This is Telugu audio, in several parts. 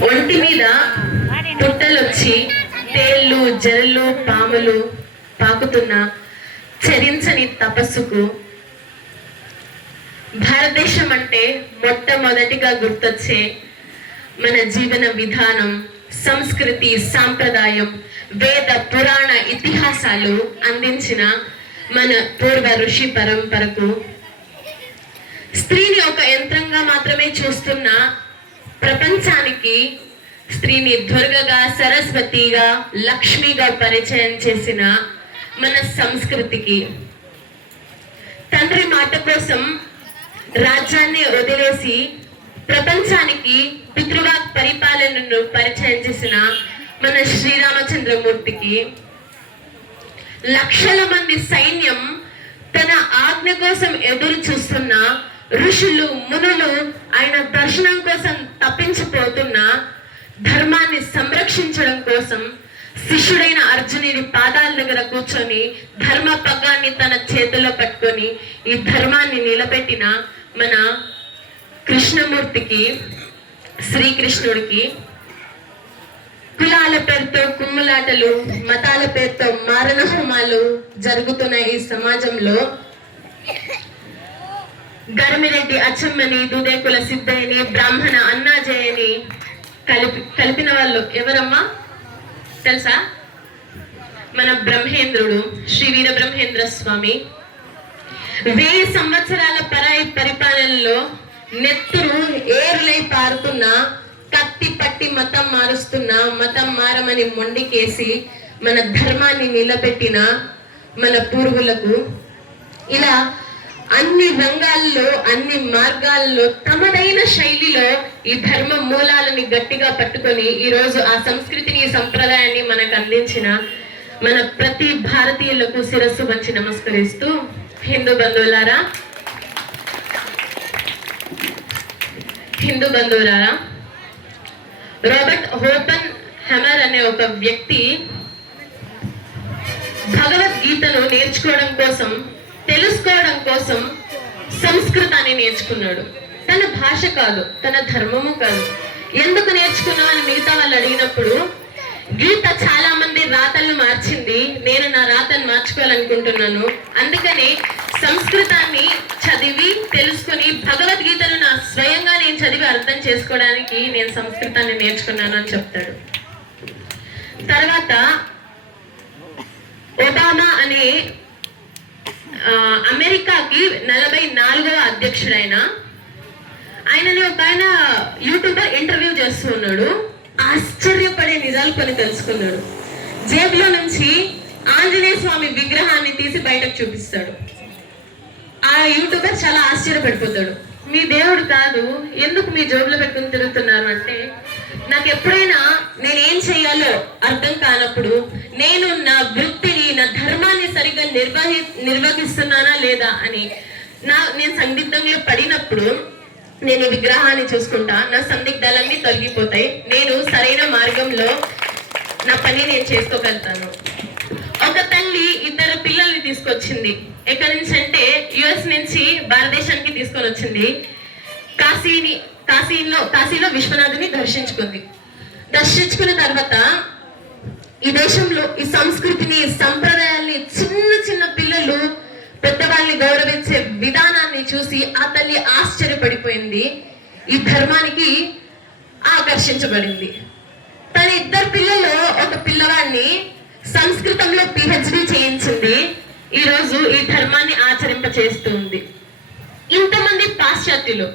ఒంటి మీద పుట్టలొచ్చి తేళ్ళు జల్లు పాములు పాకుతున్న చరించని తపస్సుకు భారతదేశం అంటే మొట్టమొదటిగా గుర్తొచ్చే మన జీవన విధానం సంస్కృతి సాంప్రదాయం వేద పురాణ ఇతిహాసాలు అందించిన మన పూర్వ ఋషి పరంపరకు. స్త్రీని ఒక యంత్రంగా మాత్రమే చూస్తున్న ప్రపంచానికి స్త్రీని దుర్గగా సరస్వతిగా లక్ష్మిగా పరిచయం చేసిన మన సంస్కృతికి. తండ్రి మాట కోసం రాజ్యాన్ని వదిలేసి ప్రపంచానికి పితృవాక్ పరిపాలనను పరిచయం చేసిన మన శ్రీరామచంద్రమూర్తికి లక్షల మంది సైన్యం తన ఆజ్ఞ కోసం ఎదురు చూస్తున్న ఋషులు మునులు ఆయన దర్శనం కోసం తప్పించిపోతున్న ధర్మాన్ని సంరక్షించడం కోసం శిష్యుడైన అర్జునుడి పాదాల దగ్గర కూర్చొని ధర్మ పగ్గాన్ని తన చేతిలో పట్టుకొని ఈ ధర్మాన్ని నిలబెట్టిన మన కృష్ణమూర్తికి శ్రీకృష్ణుడికి కులాల పేరుతో కుమ్ములాటలు మతాల పేరుతో మారణ హోమాలు జరుగుతున్న ఈ సమాజంలో గరిమిరెడ్డి అచ్చమ్మని దుదేకుల సిద్ధయ్యని బ్రాహ్మణ అన్నాజయని కలిపి కలిపిన వాళ్ళు ఎవరమ్మా? తెలుసా? మన బ్రహ్మేంద్రుడు శ్రీ వీర బ్రహ్మేంద్ర స్వామి. వెయ్యి సంవత్సరాల పరాయి పరిపాలనలో నెత్తురు ఏరులై పారుతున్న కత్తి పట్టి మతం మారుస్తున్న మతం మారమని మొండికేసి మన ధర్మాన్ని నిలబెట్టిన మన పూర్వులకు ఇలా అన్ని రంగాల్లో అన్ని మార్గాల్లో తమదైన శైలిలో ఈ ధర్మ మూలాలని గట్టిగా పట్టుకొని ఈ రోజు ఆ సంస్కృతిని సంప్రదాయాన్ని మనకు అందించిన మన ప్రతి భారతీయులకు శిరస్సు వచ్చి నమస్కరిస్తూ హిందూ బంధువులారా హిందూ బంధువులారా రాబర్ట్ హోపన్ హెమర్ అనే ఒక వ్యక్తి భగవద్గీతను నేర్చుకోవడం కోసం తెలుసుకోవడం కోసం సంస్కృతాన్ని నేర్చుకున్నాడు. తన భాష కాదు తన ధర్మము కాదు. ఎందుకు నేర్చుకున్నావు అని మిగతా వాళ్ళు అడిగినప్పుడు గీత చాలా మంది రాతలను మార్చింది నేను నా రాతను మార్చుకోవాలనుకుంటున్నాను. అందుకనే సంస్కృతాన్ని చదివి తెలుసుకొని భగవద్గీతను నా స్వయంగా నేను చదివి అర్థం చేసుకోవడానికి నేను సంస్కృతాన్ని నేర్చుకున్నాను అని చెప్తాడు. తర్వాత ఒబామా అనే అమెరికాకి నలభై నాలుగవ అధ్యక్షుడైన. ఆయనని ఒక ఆయన యూట్యూబర్ ఇంటర్వ్యూ చేస్తూ ఉన్నాడు. ఆశ్చర్యపడే నిజాలు కొన్ని తెలుసుకున్నాడు. జేబులో నుంచి ఆంజనేయ స్వామి విగ్రహాన్ని తీసి బయటకు చూపిస్తాడు. ఆ యూట్యూబర్ చాలా ఆశ్చర్యపడిపోతాడు. మీ దేవుడు కాదు ఎందుకు మీ జోబులో పెట్టుకుని తిరుగుతున్నారు? అంటే నాకు ఎప్పుడైనా నేనేం చేయాలో అర్థం కానప్పుడు నేను నా వృత్తిని నా ధర్మాన్ని సరిగ్గా నిర్వహి నిర్వహిస్తున్నానా లేదా అని నా నేను సందిగ్ధంలో పడినప్పుడు నేను విగ్రహాన్ని చూసుకుంటా నా సందిగ్ధాలన్నీ తొలగిపోతాయి. నేను సరైన మార్గంలో నా పని నేను చేసుకోగలుగుతాను. ఒక తల్లి ఇద్దరు పిల్లల్ని తీసుకొచ్చింది. ఎక్కడి నుంచి అంటే యుఎస్ నుంచి భారతదేశానికి తీసుకొని వచ్చింది. కాశీని కాశీలో కాశీలో విశ్వనాథుని దర్శించుకుంది. దర్శించుకున్న తర్వాత ఈ దేశంలో ఈ సంస్కృతిని సంప్రదాయాల్ని చిన్న చిన్న పిల్లలు పెద్దవాళ్ళని గౌరవించే విధానాన్ని చూసి ఆ తల్లి ఆశ్చర్యపడిపోయింది. ఈ ధర్మానికి ఆకర్షించబడింది. తన ఇద్దరు పిల్లలు ఒక పిల్లవాడిని సంస్కృతంలో పిహెచ్డి చేయించింది. ఈ రోజు ఈ ధర్మాన్ని ఆచరింప చేస్తుంది ఇంతమంది పాశ్చాత్యులు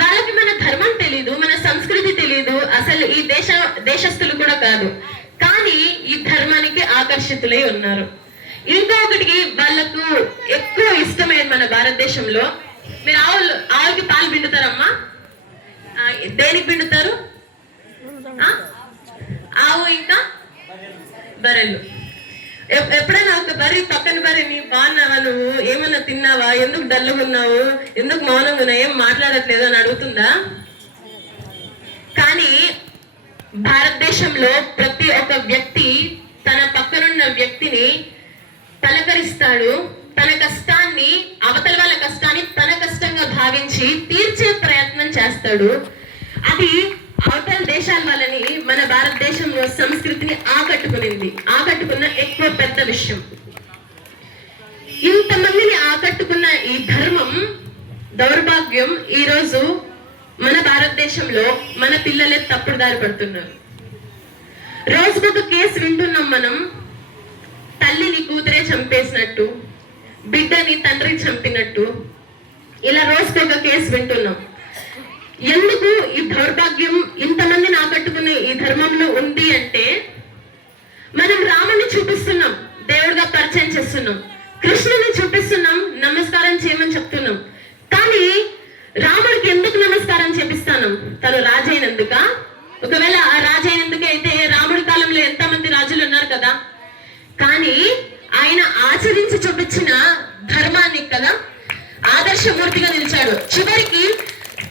వాళ్ళకి మన ధర్మం తెలీదు మన సంస్కృతి తెలీదు అసలు ఈ దేశ దేశస్తులు కూడా కాదు. కానీ ఈ ధర్మానికి ఆకర్షితులై ఉన్నారు. ఇంకొకటికి వాళ్ళకు ఎక్కువ ఇష్టమైన మన భారతదేశంలో మీరు ఆవులు ఆవుకి పాలు పిండుతారమ్మా? దేనికి పిండుతారు? ఆవు ఇంకా? బర్రెలు. ఎప్పుడైనా ఒక బరి పక్కన బర్రెని బాగున్నావా నువ్వు? ఏమన్నా తిన్నావా? ఎందుకు డల్లుగా ఉన్నావు? ఎందుకు మౌనంగా ఉన్నావు? ఏం మాట్లాడట్లేదు? అని అడుగుతుందా? కానీ భారతదేశంలో ప్రతి ఒక్క వ్యక్తి తన పక్కనున్న వ్యక్తిని పలకరిస్తాడు. తన కష్టాన్ని అవతల వాళ్ళ కష్టాన్ని తన కష్టంగా భావించి తీర్చే ప్రయత్నం చేస్తాడు. అది దేశాల వాళ్ళని మన భారతదేశంలో సంస్కృతిని ఆకట్టుకునింది. ఆకట్టుకున్న ఎక్కువ పెద్ద విషయం. ఇంతమందిని ఆకట్టుకున్న ఈ ధర్మం దౌర్భాగ్యం ఈ రోజు మన భారతదేశంలో మన పిల్లలే తప్పుడు దారి పడుతున్నారు. రోజుకొక కేసు వింటున్నాం మనం. తల్లిని కూతురే చంపేసినట్టు బిడ్డని తండ్రి చంపినట్టు. ఇలా రోజుకొక కేసు వింటున్నాం. ఎందుకు ఈ దౌర్భాగ్యం ఇంతమందిని నాకట్టుకునే ఈ ధర్మంలో ఉంది అంటే మనం రాముని చూపిస్తున్నాం దేవుడిగా పరిచయం చేస్తున్నాం కృష్ణుని చూపిస్తున్నాం నమస్కారం చేయమని చెప్తున్నాం. కానీ రాముడికి ఎందుకు నమస్కారం చేపిస్తాను? తను రాజైనందుక? ఒకవేళ ఆ రాజైనందుకే అయితే రాముడి కాలంలో ఎంతమంది రాజులు ఉన్నారు కదా? కానీ ఆయన ఆచరించి చూపించిన ధర్మాన్ని కదా ఆదర్శమూర్తిగా నిలిచాడు. చివరికి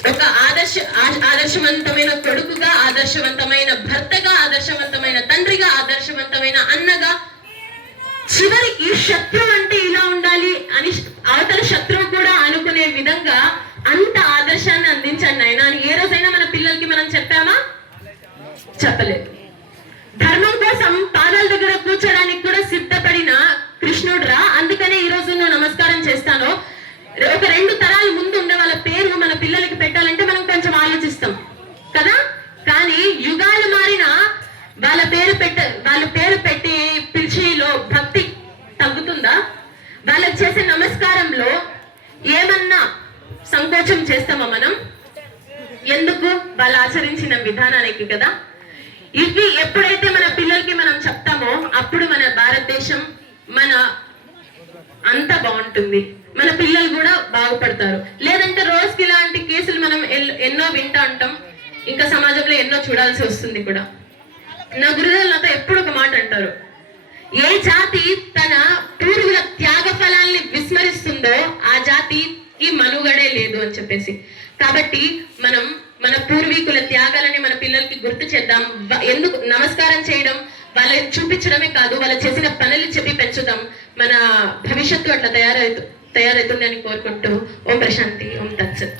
ఒక ఆదర్శ ఆ- ఆదర్శవంతమైన కొడుకుగా ఆదర్శవంతమైన భర్తగా ఆదర్శవంతమైన తండ్రిగా ఆదర్శవంతమైన అన్నగా చివరికి శత్రువు అంటే ఇలా ఉండాలి అని అవతల శత్రువు కూడా అనుకునే విధంగా అంత ఆదర్శాన్ని అందించండి ఆయన అని ఏ రోజైనా మన పిల్లలకి మనం చెప్పామా? చెప్పలేదు. ధర్మం కోసం పాదాల దగ్గర కూర్చోడానికి కూడా సిద్ధపడిన కృష్ణుడు రా. అందుకనే ఈ రోజు నువ్వు నమస్కారం చేస్తాను. ఒక రెండు తరాల ముందు ఉండే వాళ్ళ పేరు మన పిల్లలకి పెట్టాలంటే మనం కొంచెం ఆలోచిస్తాం కదా కానీ యుగాలు మారిన పెట్ట వాళ్ళ పేరు పెట్టి పిలిచేలో భక్తి తగ్గుతుందా? వాళ్ళకి చేసే నమస్కారంలో ఏమన్నా సంకోచం చేస్తామా మనం? ఎందుకు? వాళ్ళు ఆచరించిన విధానానికి కదా. ఇవి ఎప్పుడైతే మన పిల్లలకి మనం చెప్తామో అప్పుడు మన భారతదేశం మన అంత బాగుంటుంది. మన పిల్లలు కూడా బాగుపడతారు. లేదంటే రోజుకి ఇలాంటి కేసులు మనం ఎల్- ఎన్నో వింటా ఉంటాం. ఇంకా సమాజంలో ఎన్నో చూడాల్సి వస్తుంది కూడా. నా గురుదేవులు నాతో ఎప్పుడు ఒక మాట అంటారు? ఏ జాతి తన పూర్వీకుల త్యాగ ఫలాల్ని విస్మరిస్తుందో ఆ జాతికి మనుగడే లేదు అని చెప్పేసి. కాబట్టి మనం మన పూర్వీకుల త్యాగాలని మన పిల్లలకి గుర్తు చేద్దాం. ఎందుకు నమస్కారం చేయడం? వాళ్ళని చూపించడమే కాదు వాళ్ళు చేసిన పనులు చెప్పి పెంచుదాం మన భవిష్యత్తు అట్లా తయారవుతు తయారవుతుందని అని కోరుకుంటూ ఓం ప్రశాంతి ఓం తత్సత్.